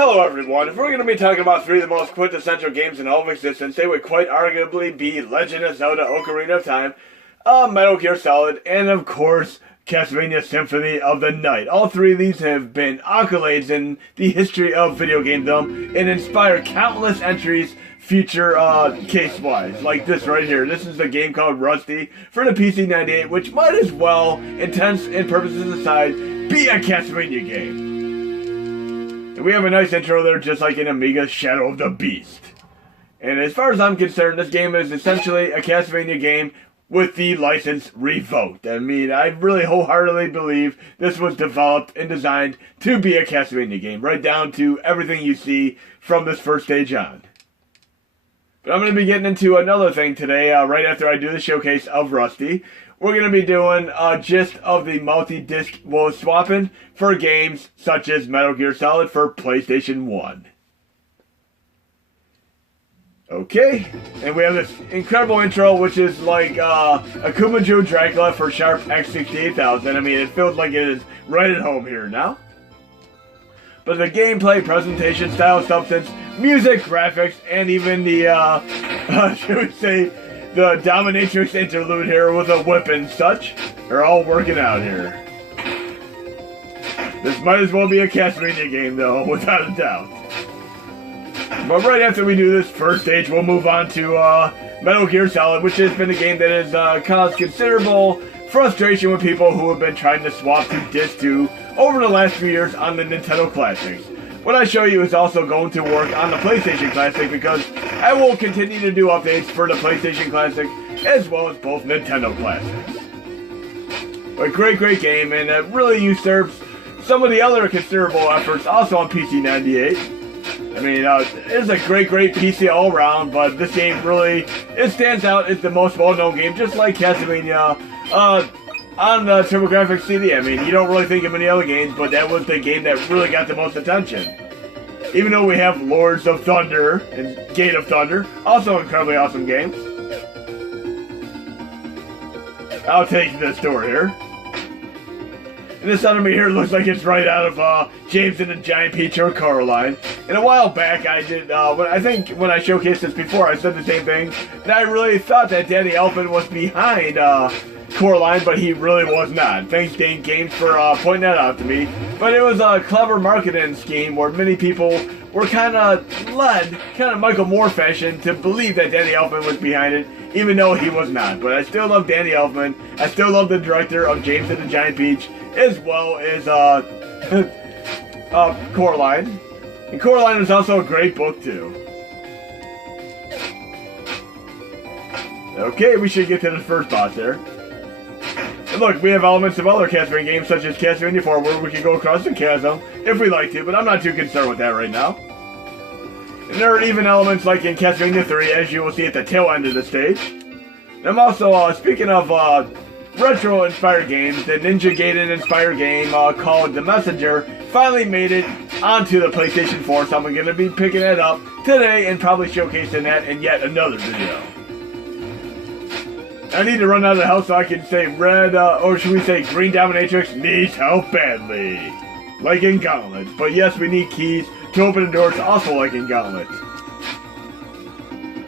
Hello everyone, if we're going to be talking about three of the most quintessential games in all of existence, they would quite arguably be Legend of Zelda Ocarina of Time, Metal Gear Solid, and of course, Castlevania Symphony of the Night. All three of these have been accolades in the history of video gamedom and inspired countless entries future case-wise, like this right here. This is the game called Rusty for the PC-98, which might as well, intents and purposes aside, be a Castlevania game. We have a nice intro there, just like in Amiga Shadow of the Beast. And as far as I'm concerned, this game is essentially a Castlevania game with the license revoked. I mean, I really wholeheartedly believe this was developed and designed to be a Castlevania game, right down to everything you see from this first stage on. But I'm going to be getting into another thing today, right after I do the showcase of Rusty. We're going to be doing a gist of the multi-disc Woes swapping for games such as Metal Gear Solid for PlayStation 1. Okay, and we have this incredible intro, which is like Akuma Joe Dracula for Sharp X68000. I mean, it feels like it is right at home here now. But the gameplay, presentation, style, substance, music, graphics, and even the, should we say, the dominatrix interlude here with a whip and such are all working out here. This might as well be a Castlevania game, though, without a doubt. But right after we do this first stage, we'll move on to Metal Gear Solid, which has been a game that has caused considerable frustration with people who have been trying to swap to Disc 2 over the last few years on the Nintendo Classics. What I show you is also going to work on the PlayStation Classic, because I will continue to do updates for the PlayStation Classic as well as both Nintendo Classics. But great game, and it really usurps some of the other considerable efforts also on PC-98. I mean, it's a great PC all around, but this game really, it stands out as the most well-known game, just like Castlevania on the TurboGrafx CD. I mean, you don't really think of many other games, but that was the game that really got the most attention. Even though we have Lords of Thunder and Gate of Thunder, also incredibly awesome games. I'll take this door here. And this enemy here looks like it's right out of James and the Giant Peach or Coraline. And a while back, I did, I think when I showcased this before, I said the same thing. And I really thought that Danny Elfman was behind Coraline, but he really was not. Thanks, Dane Games, for pointing that out to me. But it was a clever marketing scheme where many people were kind of led, kind of Michael Moore fashion, to believe that Danny Elfman was behind it, even though he was not. But I still love Danny Elfman. I still love the director of James and the Giant Peach, as well as Coraline. And Coraline is also a great book, too. Okay, we should get to the first boss there. And look, we have elements of other Castlevania games, such as Castlevania 4, where we can go across the chasm, if we like to, but I'm not too concerned with that right now. And there are even elements like in Castlevania 3, as you will see at the tail end of the stage. And I'm also, speaking of retro-inspired games, the Ninja Gaiden-inspired game called The Messenger finally made it onto the PlayStation 4, so I'm going to be picking that up today and probably showcasing that in yet another video. I need to run out of the house so I can say red, or should we say green dominatrix needs help badly. Like in Gauntlet. But yes, we need keys to open the doors, also like in Gauntlet.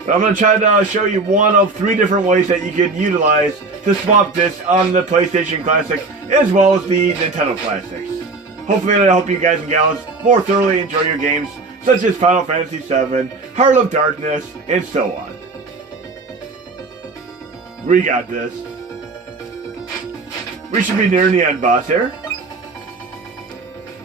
But I'm going to try to show you one of 3 different ways that you could utilize to swap discs on the PlayStation Classic, as well as the Nintendo Classics. Hopefully that'll help you guys and gals more thoroughly enjoy your games, such as Final Fantasy VII, Heart of Darkness, and so on. We got this. We should be nearing the end boss here.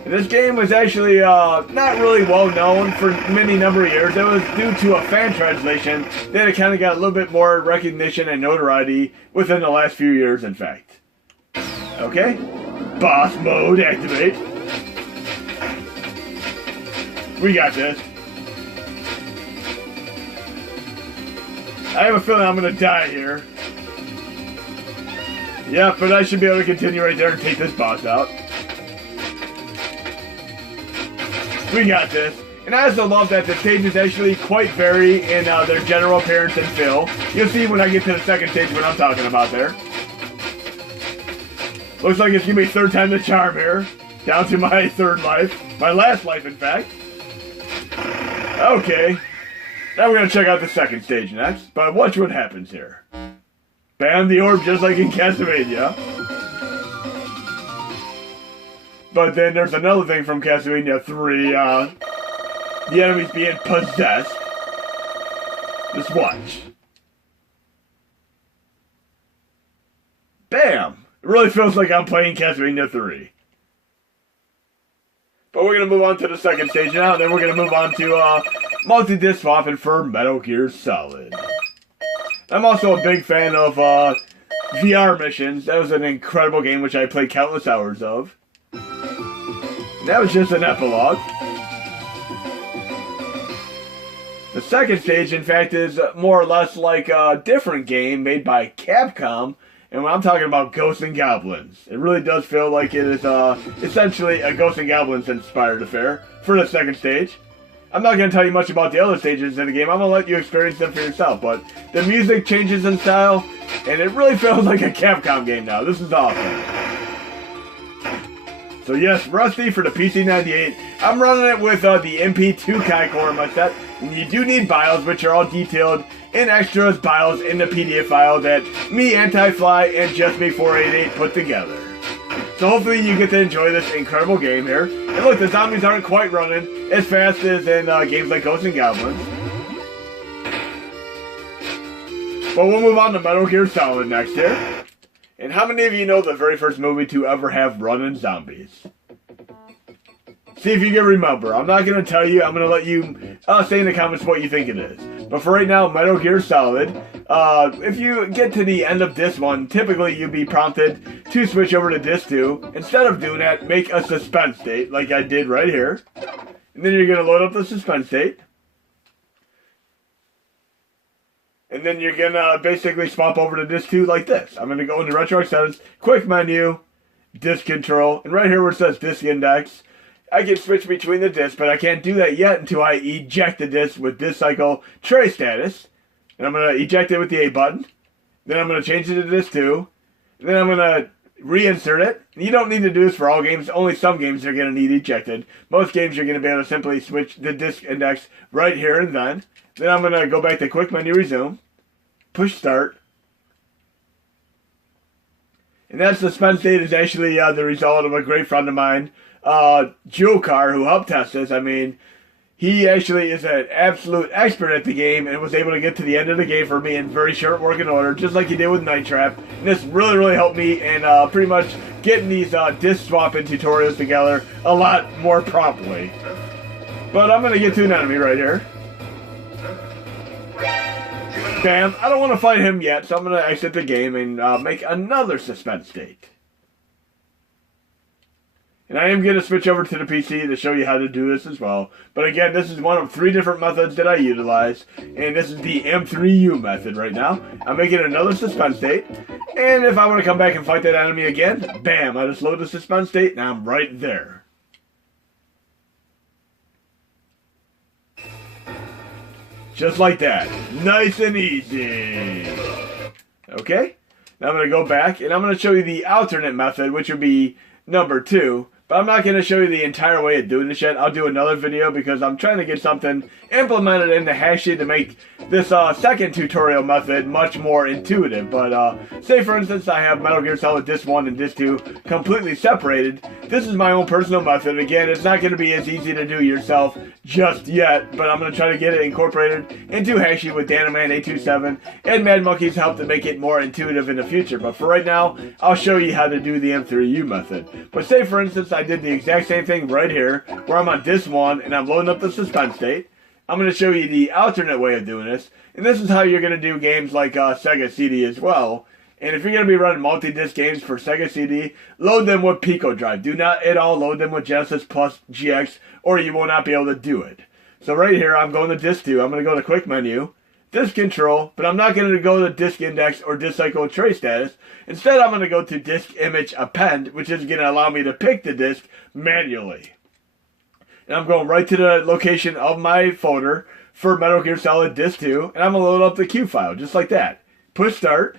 And this game was actually not really well known for many number of years. It was due to a fan translation that it kind of got a little bit more recognition and notoriety within the last few years, in fact. Okay. Boss mode activate. We got this. I have a feeling I'm going to die here. Yeah, but I should be able to continue right there and take this boss out. We got this. And I also love that the stages actually quite vary in their general appearance and feel. You'll see when I get to the second stage what I'm talking about there. Looks like it's going to be third time the charm here. Down to my third life. My last life, in fact. Okay. Now we're going to check out the second stage next, but watch what happens here. Bam, the orb just like in Castlevania. But then there's another thing from Castlevania 3, the enemies being possessed. Just watch. Bam! It really feels like I'm playing Castlevania 3. But we're going to move on to the second stage now, and then we're going to move on to multi-disc swapping for Metal Gear Solid. I'm also a big fan of VR missions. That was an incredible game which I played countless hours of. And that was just an epilogue. The second stage, in fact, is more or less like a different game made by Capcom. And when I'm talking about Ghosts and Goblins, it really does feel like it is essentially a Ghosts and Goblins inspired affair for the second stage. I'm not going to tell you much about the other stages in the game. I'm going to let you experience them for yourself. But the music changes in style, and it really feels like a Capcom game now. This is awesome. So yes, Rusty for the PC-98. I'm running it with the MP2 Kai core in my set. And you do need BIOS, which are all detailed in extras BIOS in the PDF file that me, Anti-Fly, and Just Me 488 put together. So hopefully you get to enjoy this incredible game here. And look, the zombies aren't quite running as fast as in games like Ghosts and Goblins. But we'll move on to Metal Gear Solid next here. And how many of you know the very first movie to ever have running zombies? See if you can remember. I'm not going to tell you. I'm going to let you say in the comments what you think it is. But for right now, Metal Gear Solid. If you get to the end of disc 1, typically you'll be prompted to switch over to disc 2. Instead of doing that, make a suspend state like I did right here. And then you're going to load up the suspend state. And then you're going to basically swap over to disc 2 like this. I'm going to go into Retro Settings, Quick Menu, Disc Control, and right here where it says Disc Index, I can switch between the discs, but I can't do that yet until I eject the disc with Disc Cycle Tray Status. And I'm going to eject it with the A button. Then I'm going to change it to disc 2. And then I'm going to reinsert it. You don't need to do this for all games. Only some games are going to need ejected. Most games you're going to be able to simply switch the disc index right here and then. Then I'm going to go back to Quick Menu Resume. Push Start. And that suspend state is actually the result of a great friend of mine, Joe, who helped test this. I mean, he actually is an absolute expert at the game and was able to get to the end of the game for me in very short working order, just like he did with Night Trap. And this really helped me in pretty much getting these disc swapping tutorials together a lot more promptly. But I'm going to get to an enemy right here. Bam. I don't want to fight him yet, so I'm going to exit the game and make another suspend state. And I am going to switch over to the PC to show you how to do this as well. But again, this is one of 3 different methods that I utilize. And this is the M3u method right now. I'm making another suspend state. And if I want to come back and fight that enemy again, bam, I just load the suspend state and I'm right there. Just like that. Nice and easy. Okay? Now I'm going to go back and I'm going to show you the alternate method, which would be number 2. But I'm not going to show you the entire way of doing this yet. I'll do another video because I'm trying to get something implemented in the Hashi to make this second tutorial method much more intuitive. But say for instance I have Metal Gear Solid Disc 1 and Disc 2 completely separated. This is my own personal method. Again, it's not going to be as easy to do yourself just yet, but I'm going to try to get it incorporated into Hashi with Danaman 827 and Mad Monkey's help to make it more intuitive in the future. But for right now, I'll show you how to do the M3u method. But say for instance I did the exact same thing right here, where I'm on disc 1 and I'm loading up the suspend state. I'm going to show you the alternate way of doing this, and this is how you're going to do games like Sega CD as well. And if you're going to be running multi-disc games for Sega CD, load them with Pico Drive. Do not at all load them with Genesis Plus GX, or you will not be able to do it. So right here, I'm going to disc 2. I'm going to go to Quick Menu, Disc Control, but I'm not going to go to Disc Index or Disc Cycle Tray Status. Instead, I'm going to go to Disc Image Append, which is going to allow me to pick the disc manually. And I'm going right to the location of my folder for Metal Gear Solid Disc 2, and I'm going to load up the Q file, just like that. Push Start,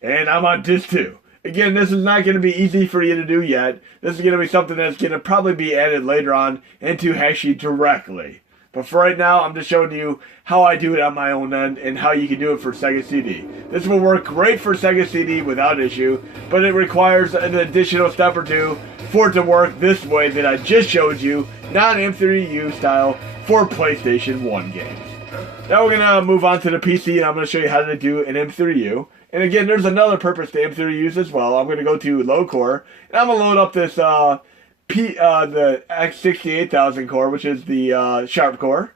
and I'm on Disc 2. Again, this is not going to be easy for you to do yet. This is going to be something that's going to probably be added later on into Hashi directly. But for right now, I'm just showing you how I do it on my own end and how you can do it for Sega CD. This will work great for Sega CD without issue, but it requires an additional step or two for it to work this way that I just showed you, not M3u style, for PlayStation 1 games. Now we're going to move on to the PC, and I'm going to show you how to do an M3u. And again, there's another purpose to M3u's as well. I'm going to go to low core, and I'm going to load up this the X68000 core, which is the Sharp core.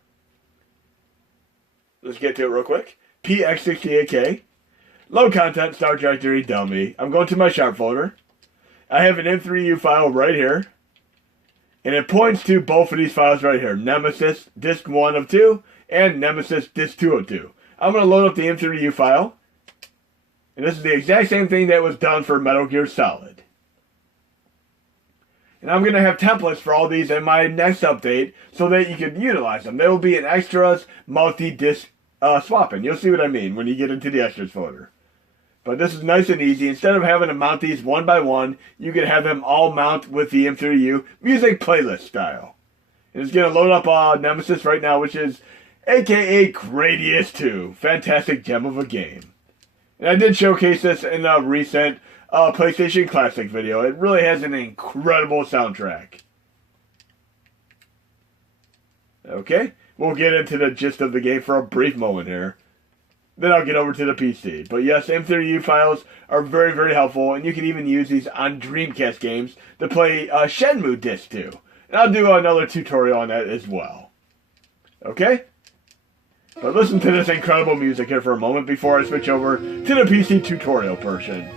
Let's get to it real quick. PX68K. Low content, start directory, dummy. I'm going to my Sharp folder. I have an M3u file right here. And it points to both of these files right here. Nemesis disk 1 of 2 and Nemesis disk 2 of 2. I'm going to load up the M3u file. And this is the exact same thing that was done for Metal Gear Solid. And I'm going to have templates for all these in my next update so that you can utilize them. There will be an extras multi-disc swapping. You'll see what I mean when you get into the extras folder. But this is nice and easy. Instead of having to mount these one by one, you can have them all mount with the M3u music playlist style. And it's going to load up Nemesis right now, which is aka Gradius 2. Fantastic gem of a game. And I did showcase this in a recent PlayStation Classic video. It really has an incredible soundtrack. Okay, we'll get into the gist of the game for a brief moment here. Then I'll get over to the PC. But yes, M3u files are very, very helpful, and you can even use these on Dreamcast games to play Shenmue Disc 2. And I'll do another tutorial on that as well. Okay? But listen to this incredible music here for a moment before I switch over to the PC tutorial portion.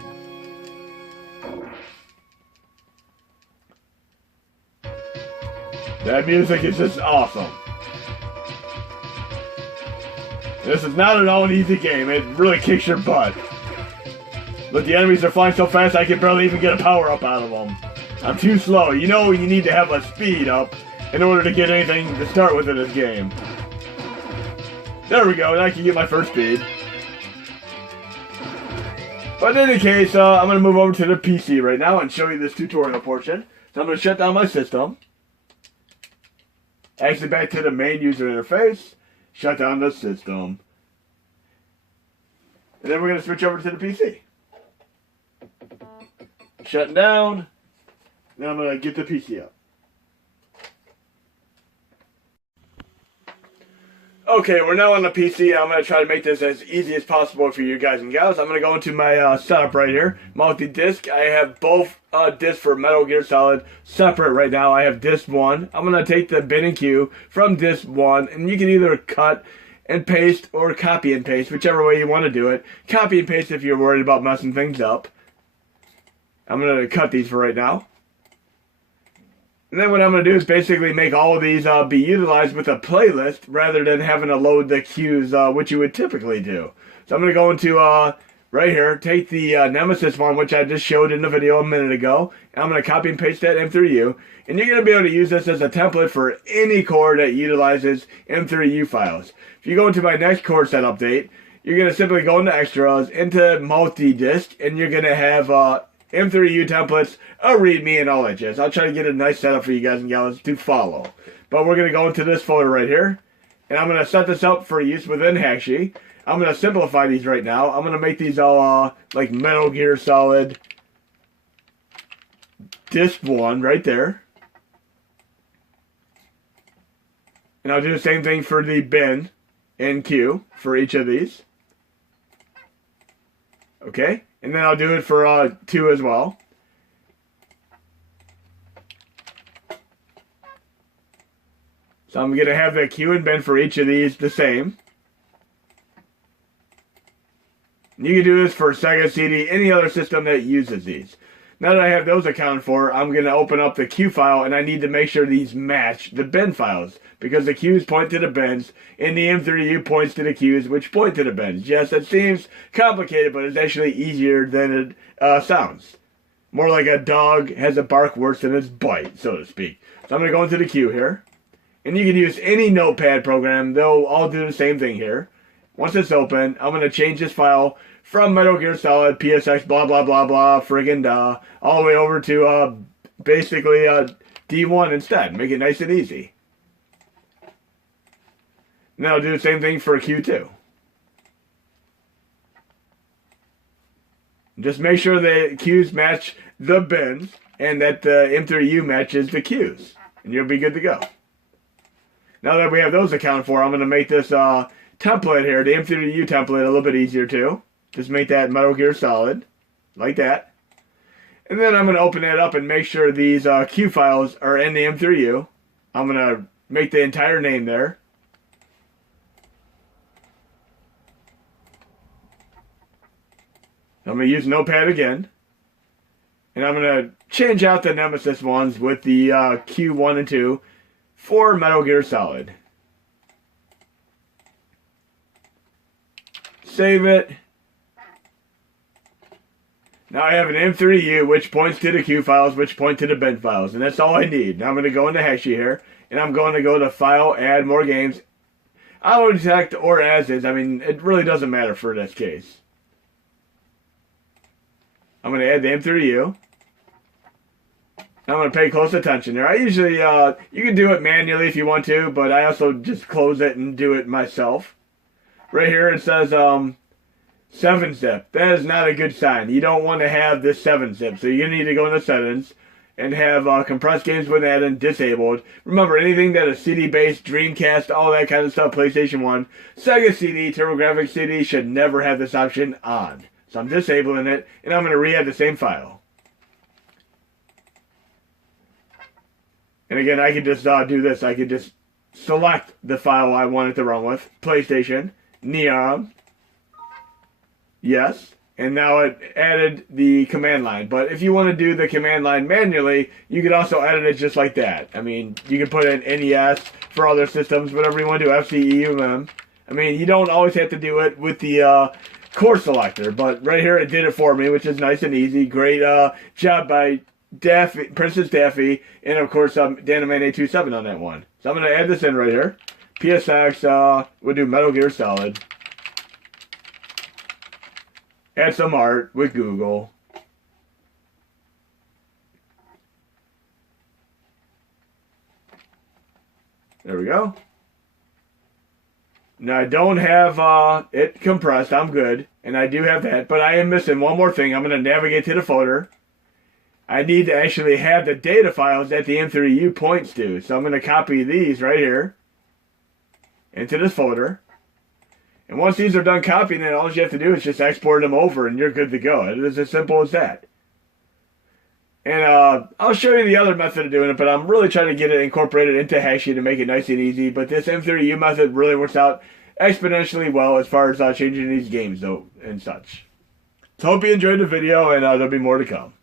That music is just awesome. This is not at all an easy game. It really kicks your butt. Look, the enemies are flying so fast I can barely even get a power-up out of them. I'm too slow. You know you need to have a speed up in order to get anything to start with in this game. There we go. Now I can get my first speed. But in any case, I'm going to move over to the PC right now and show you this tutorial portion. So I'm going to shut down my system. Exit back to the main user interface. Shut down the system. And then we're going to switch over to the PC. Shutting down. Now I'm going to get the PC up. Okay, we're now on the PC. I'm going to try to make this as easy as possible for you guys and gals. I'm going to go into my setup right here. Multi-disc. I have both discs for Metal Gear Solid separate right now. I have disc 1. I'm going to take the bin and cue from disc 1, and you can either cut and paste or copy and paste, whichever way you want to do it. Copy and paste if you're worried about messing things up. I'm going to cut these for right now. And then what I'm going to do is basically make all of these be utilized with a playlist rather than having to load the cues, which you would typically do. So I'm going to go into right here, take the Nemesis one, which I just showed in the video a minute ago. And I'm going to copy and paste that M3u. And you're going to be able to use this as a template for any core that utilizes M3u files. If you go into my next core set update, you're going to simply go into extras, into multi-disc, and you're going to have M3u templates, a readme, and all that jazz. I'll try to get a nice setup for you guys and gals to follow. But we're going to go into this folder right here. And I'm going to set this up for use within Hashi. I'm going to simplify these right now. I'm going to make these all like Metal Gear Solid Disc 1 right there. And I'll do the same thing for the bin and queue for each of these. Okay? And then I'll do it for 2 as well. So I'm going to have the queue and bin for each of these the same. You can do this for Sega CD, any other system that uses these. Now that I have those accounted for, I'm going to open up the queue file, and I need to make sure these match the bin files, because the queues point to the bins, and the M3u points to the queues, which point to the bins. Yes, it seems complicated, but it's actually easier than it sounds. More like a dog has a bark worse than its bite, so to speak. So I'm going to go into the queue here, and you can use any notepad program. They'll all do the same thing here. Once it's open, I'm going to change this file from Metal Gear Solid, PSX, blah, blah, blah, blah, friggin' all the way over to basically D1 instead. Make it nice and easy. Now I'll do the same thing for Q2. Just make sure the Qs match the bins and that the M3u matches the Qs. And you'll be good to go. Now that we have those accounted for, I'm going to make this template here, the M3u template, a little bit easier too. Just make that Metal Gear Solid, like that. And then I'm going to open that up and make sure these Q files are in the M3u. I'm going to make the entire name there. I'm going to use Notepad again. And I'm going to change out the Nemesis ones with the Q1 and 2 for Metal Gear Solid. Save it. Now I have an M3u which points to the Q files, which point to the bin files. And that's all I need. Now I'm going to go into Hexy here. And I'm going to go to File, Add More Games. Auto Detect or As Is. I mean, it really doesn't matter for this case. I'm going to add the M3u. I'm going to pay close attention there. I usually, you can do it manually if you want to, but I also just close it and do it myself. Right here it says 7-zip. That is not a good sign. You don't want to have this 7-zip. So you need to go into settings and have compressed games with add-in disabled. Remember, anything that is CD-based, Dreamcast, all that kind of stuff, PlayStation 1, Sega CD, TurboGrafx CD should never have this option on. So I'm disabling it, and I'm going to re-add the same file. And again, I can just do this. I can just select the file I want it to run with. PlayStation, Neon, yes. And now it added the command line. But if you want to do the command line manually, you can also edit it just like that. I mean, you can put in NES for other systems, whatever you want to do, FCEUM. I mean, you don't always have to do it with the core selector. But right here, it did it for me, which is nice and easy. Great job by Daffy, Princess Daffy, and of course, Danaman827 on that one. So I'm going to add this in right here. PSX, we'll do Metal Gear Solid. Add some art with Google. There we go. Now I don't have it compressed. I'm good. And I do have that. But I am missing one more thing. I'm going to navigate to the folder. I need to actually have the data files that the M3u points to. So I'm going to copy these right here into this folder. And once these are done copying it, all you have to do is just export them over and you're good to go. It is as simple as that. And I'll show you the other method of doing it, but I'm really trying to get it incorporated into Hexy to make it nice and easy. But this M3u method really works out exponentially well as far as changing these games though and such. So hope you enjoyed the video, and there'll be more to come.